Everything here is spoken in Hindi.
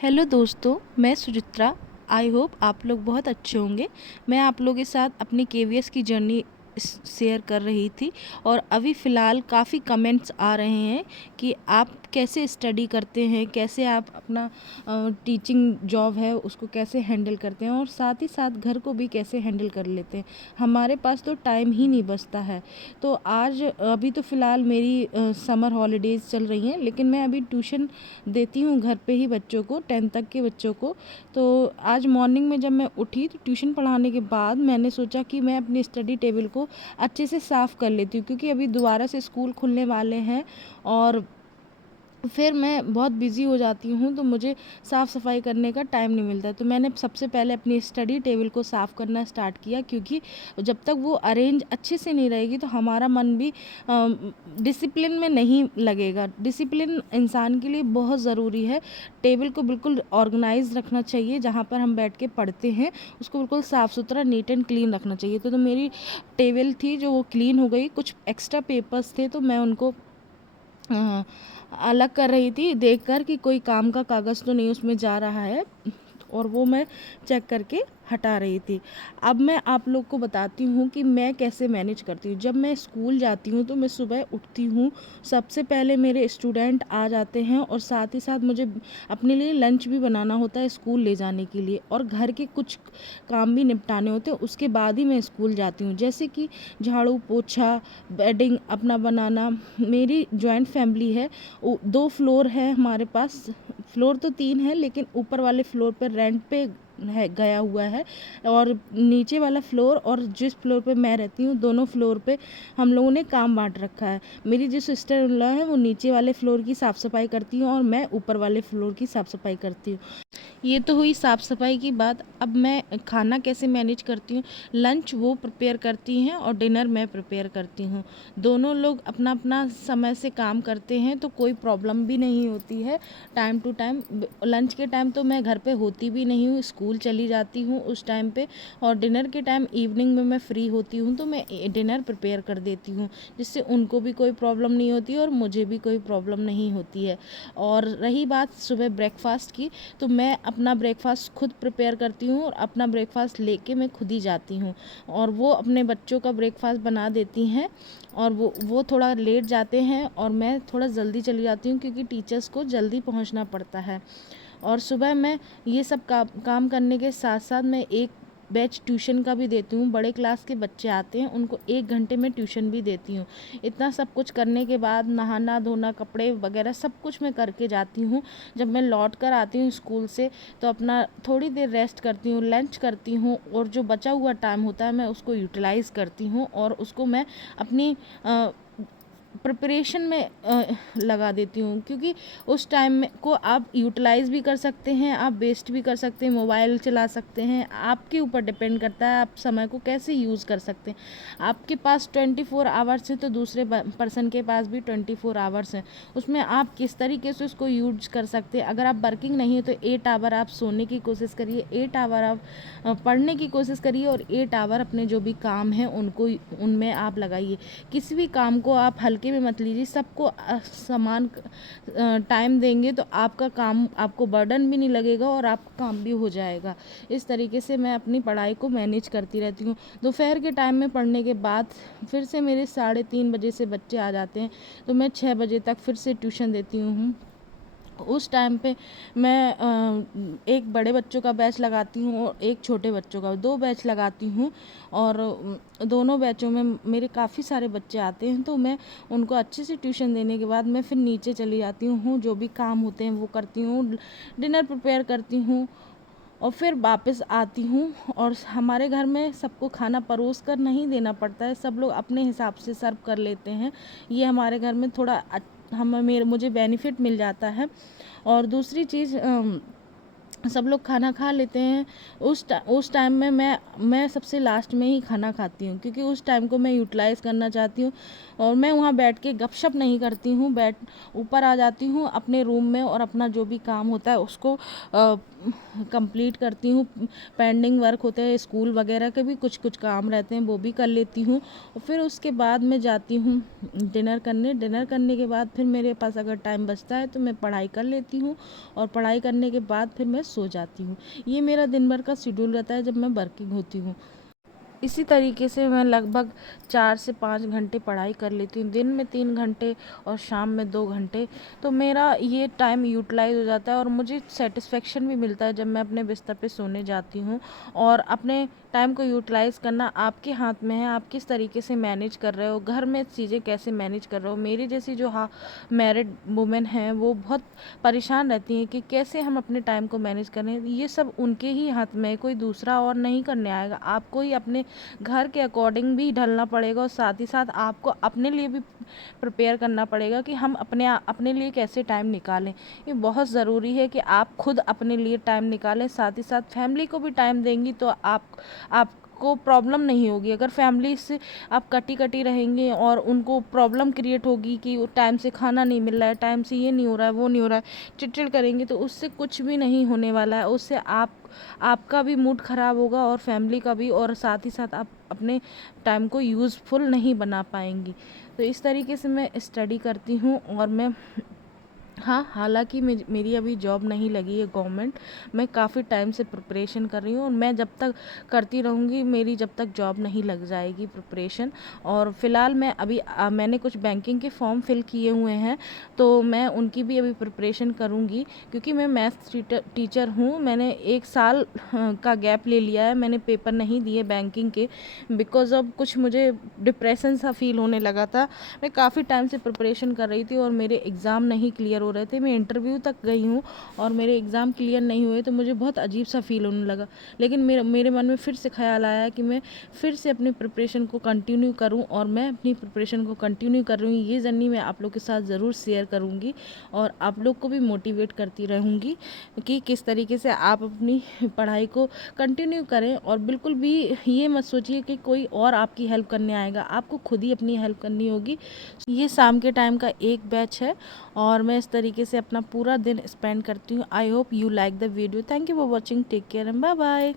हेलो दोस्तों, मैं सुचित्रा। आई होप आप लोग बहुत अच्छे होंगे। मैं आप लोगों के साथ अपनी केवीएस की जर्नी शेयर कर रही थी और अभी फ़िलहाल काफ़ी कमेंट्स आ रहे हैं कि आप कैसे स्टडी करते हैं, कैसे आप अपना टीचिंग जॉब है उसको कैसे हैंडल करते हैं और साथ ही साथ घर को भी कैसे हैंडल कर लेते हैं। हमारे पास तो टाइम ही नहीं बचता है। तो आज अभी तो फ़िलहाल मेरी समर हॉलीडेज़ चल रही हैं, लेकिन मैं अभी ट्यूशन देती हूँ घर पे ही बच्चों को, 10 तक के बच्चों को। तो आज मॉर्निंग में जब मैं उठी तो ट्यूशन पढ़ाने के बाद मैंने सोचा कि मैं अपनी स्टडी टेबल को अच्छे से साफ़ कर लेती हूँ, क्योंकि अभी दोबारा से स्कूल खुलने वाले हैं और फिर मैं बहुत बिज़ी हो जाती हूँ, तो मुझे साफ़ सफाई करने का टाइम नहीं मिलता। तो मैंने सबसे पहले अपनी स्टडी टेबल को साफ़ करना स्टार्ट किया, क्योंकि जब तक वो अरेंज अच्छे से नहीं रहेगी तो हमारा मन भी डिसिप्लिन में नहीं लगेगा। डिसिप्लिन इंसान के लिए बहुत ज़रूरी है। टेबल को बिल्कुल ऑर्गेनाइज रखना चाहिए, जहाँ पर हम बैठ के पढ़ते हैं उसको बिल्कुल साफ़ सुथरा नीट एंड क्लीन रखना चाहिए। तो मेरी टेबल थी जो वो क्लीन हो गई। कुछ एक्स्ट्रा पेपर्स थे तो मैं उनको अलग कर रही थी, देखकर कि कोई काम का कागज़ तो नहीं उसमें जा रहा है, और वो मैं चेक करके हटा रही थी। अब मैं आप लोग को बताती हूँ कि मैं कैसे मैनेज करती हूँ। जब मैं स्कूल जाती हूँ तो मैं सुबह उठती हूँ, सबसे पहले मेरे स्टूडेंट आ जाते हैं और साथ ही साथ मुझे अपने लिए लंच भी बनाना होता है स्कूल ले जाने के लिए, और घर के कुछ काम भी निपटाने होते हैं। उसके बाद ही मैं स्कूल जाती हूँ, जैसे कि झाड़ू पोछा, बेडिंग अपना बनाना। मेरी जॉइंट फैमिली है, 2 फ्लोर है हमारे पास। फ्लोर तो 3 है, लेकिन ऊपर वाले फ्लोर पर रेंट पे है गया हुआ है, और नीचे वाला फ्लोर और जिस फ्लोर पे मैं रहती हूँ दोनों फ्लोर पे हम लोगों ने काम बांट रखा है। मेरी जो सिस्टर इन लॉ है वो नीचे वाले फ्लोर की साफ़ सफाई करती हूँ और मैं ऊपर वाले फ्लोर की साफ़ सफाई करती हूँ। ये तो हुई साफ़ सफाई की बात। अब मैं खाना कैसे मैनेज करती हूँ। लंच वो प्रिपेयर करती हैं और डिनर मैं प्रिपेयर करती हूँ। दोनों लोग अपना अपना समय से काम करते हैं तो कोई प्रॉब्लम भी नहीं होती है। टाइम टू टाइम लंच के टाइम तो मैं घर पे होती भी नहीं हूँ, स्कूल चली जाती हूँ उस टाइम पे, और डिनर के टाइम इवनिंग में मैं फ्री होती हूँ तो मैं डिनर प्रिपेयर कर देती हूँ, जिससे उनको भी कोई प्रॉब्लम नहीं होती और मुझे भी कोई प्रॉब्लम नहीं होती है। और रही बात सुबह ब्रेकफास्ट की, तो मैं अपना ब्रेकफास्ट खुद प्रिपेयर करती हूँ और अपना ब्रेकफास्ट लेके मैं खुद ही जाती हूँ, और वो अपने बच्चों का ब्रेकफास्ट बना देती हैं। और वो थोड़ा लेट जाते हैं और मैं थोड़ा जल्दी चली जाती हूँ, क्योंकि टीचर्स को जल्दी पहुँचना पड़ता है। और सुबह मैं ये सब काम करने के साथ साथ मैं एक बैच ट्यूशन का भी देती हूँ। बड़े क्लास के बच्चे आते हैं, उनको 1 घंटे में ट्यूशन भी देती हूँ। इतना सब कुछ करने के बाद नहाना धोना कपड़े वगैरह सब कुछ मैं करके जाती हूँ। जब मैं लौट कर आती हूँ स्कूल से तो अपना थोड़ी देर रेस्ट करती हूँ, लंच करती हूँ, और जो बचा हुआ टाइम होता है मैं उसको यूटिलाइज़ करती हूँ और उसको मैं अपनी प्रिपरेशन में लगा देती हूँ, क्योंकि उस टाइम में को आप यूटिलाइज़ भी कर सकते हैं, आप वेस्ट भी कर सकते हैं, मोबाइल चला सकते हैं। आपके ऊपर डिपेंड करता है आप समय को कैसे यूज़ कर सकते हैं। आपके पास 24 आवर्स हैं तो दूसरे पर्सन के पास भी 24 आवर्स हैं, उसमें आप किस तरीके से उसको यूज कर सकते हैं। अगर आप वर्किंग नहीं है तो 8 आवर आप सोने की कोशिश करिए, 8 आवर आप पढ़ने की कोशिश करिए, और 8 आवर अपने जो भी काम हैं उनको उनमें आप लगाइए। किसी भी काम को आप हल्के में मत लीजिए, सबको समान टाइम देंगे तो आपका काम, आपको बर्डन भी नहीं लगेगा और आपका काम भी हो जाएगा। इस तरीके से मैं अपनी पढ़ाई को मैनेज करती रहती हूँ। दोपहर के टाइम में पढ़ने के बाद फिर से मेरे 3:30 बजे से बच्चे आ जाते हैं, तो मैं 6 बजे तक फिर से ट्यूशन देती हूँ। उस टाइम पे मैं एक बड़े बच्चों का बैच लगाती हूँ और एक छोटे बच्चों का, 2 बैच लगाती हूँ। और दोनों बैचों में मेरे काफ़ी सारे बच्चे आते हैं, तो मैं उनको अच्छे से ट्यूशन देने के बाद मैं फिर नीचे चली जाती हूँ, जो भी काम होते हैं वो करती हूँ, डिनर प्रिपेयर करती हूँ और फिर वापस आती हूँ। और हमारे घर में सबको खाना परोस कर नहीं देना पड़ता है, सब लोग अपने हिसाब से सर्व कर लेते हैं। ये हमारे घर में थोड़ा मुझे बेनिफिट मिल जाता है। और दूसरी चीज़, सब लोग खाना खा लेते हैं। उस टाइम में मैं सबसे लास्ट में ही खाना खाती हूँ, क्योंकि उस टाइम को मैं यूटिलाइज़ करना चाहती हूँ। और मैं वहाँ बैठ के गपशप नहीं करती हूँ, ऊपर आ जाती हूँ अपने रूम में और अपना जो भी काम होता है उसको कंप्लीट करती हूँ। पेंडिंग वर्क होते हैं, स्कूल वगैरह के भी कुछ कुछ काम रहते हैं, वो भी कर लेती हूँ। और फिर उसके बाद मैं जाती हूँ डिनर करने के बाद फिर मेरे पास अगर टाइम बचता है तो मैं पढ़ाई कर लेती हूँ, और पढ़ाई करने के बाद फिर मैं सो जाती हूँ। ये मेरा दिन भर का शेड्यूल रहता है जब मैं वर्किंग होती हूँ। इसी तरीके से मैं लगभग 4 से 5 घंटे पढ़ाई कर लेती हूँ, दिन में 3 घंटे और शाम में 2 घंटे। तो मेरा ये टाइम यूटिलाइज हो जाता है और मुझे सेटिस्फेक्शन भी मिलता है जब मैं अपने बिस्तर पे सोने जाती हूँ। और अपने टाइम को यूटिलाइज करना आपके हाथ में है, आप किस तरीके से मैनेज कर रहे हो, घर में चीज़ें कैसे मैनेज कर रहे हो। मेरी जैसी जो मैरिड वुमेन हैं वो बहुत परेशान रहती हैं कि कैसे हम अपने टाइम को मैनेज करें। ये सब उनके ही हाथ में है, कोई दूसरा और नहीं करने आएगा। आपको ही अपने घर के अकॉर्डिंग भी ढलना पड़ेगा, और साथ ही साथ आपको अपने लिए भी प्रिपेयर करना पड़ेगा कि हम अपने लिए कैसे टाइम निकालें। ये बहुत ज़रूरी है कि आप खुद अपने लिए टाइम निकालें, साथ ही साथ फैमिली को भी टाइम देंगी तो आपको प्रॉब्लम नहीं होगी। अगर फैमिली से आप कटी कटी रहेंगे और उनको प्रॉब्लम क्रिएट होगी कि टाइम से खाना नहीं मिल रहा है, टाइम से ये नहीं हो रहा है, वो नहीं हो रहा है, चिड़चिड़ करेंगे, तो उससे कुछ भी नहीं होने वाला है। उससे आपका भी मूड ख़राब होगा और फैमिली का भी, और साथ ही साथ आप अपने टाइम को यूज़फुल नहीं बना पाएंगी। तो इस तरीके से मैं स्टडी करती हूँ। और मैं, हाँ, हालांकि मेरी अभी जॉब नहीं लगी है गवर्नमेंट। मैं काफ़ी टाइम से प्रिपरेशन कर रही हूँ, और मैं जब तक करती रहूँगी, मेरी जब तक जॉब नहीं लग जाएगी प्रिपरेशन। और फ़िलहाल मैं अभी मैंने कुछ बैंकिंग के फॉर्म फिल किए हुए हैं, तो मैं उनकी भी अभी प्रिपरेशन करूँगी। क्योंकि मैं मैथ्स टीचर हूँ, मैंने 1 साल का गैप ले लिया है, मैंने पेपर नहीं दिए बैंकिंग के, बिकॉज़ ऑफ कुछ मुझे डिप्रेशन सा फील होने लगा था। मैं काफ़ी टाइम से प्रिपरेशन कर रही थी और मेरे एग्ज़ाम नहीं क्लियर हो रहे थे। मैं इंटरव्यू तक गई हूँ और मेरे एग्ज़ाम क्लियर नहीं हुए, तो मुझे बहुत अजीब सा फील होने लगा। लेकिन मेरे मन में फिर से ख़्याल आया कि मैं फिर से अपनी प्रिपरेशन को कंटिन्यू करूँ, और मैं अपनी प्रिपरेशन को कंटिन्यू कर रही हूँ। ये जर्नी मैं आप लोग के साथ ज़रूर शेयर करूँगी, और आप लोग को भी मोटिवेट करती रहूँगी कि किस तरीके से आप अपनी पढ़ाई को कंटिन्यू करें। और बिल्कुल भी ये मत सोचिए कि कोई और आपकी हेल्प करने आएगा, आपको खुद ही अपनी हेल्प करनी होगी। ये शाम के टाइम का एक बैच है, और मैं इस तरीके से अपना पूरा दिन स्पेंड करती हूँ। I hope you like the video. Thank you for watching. Take care and bye bye.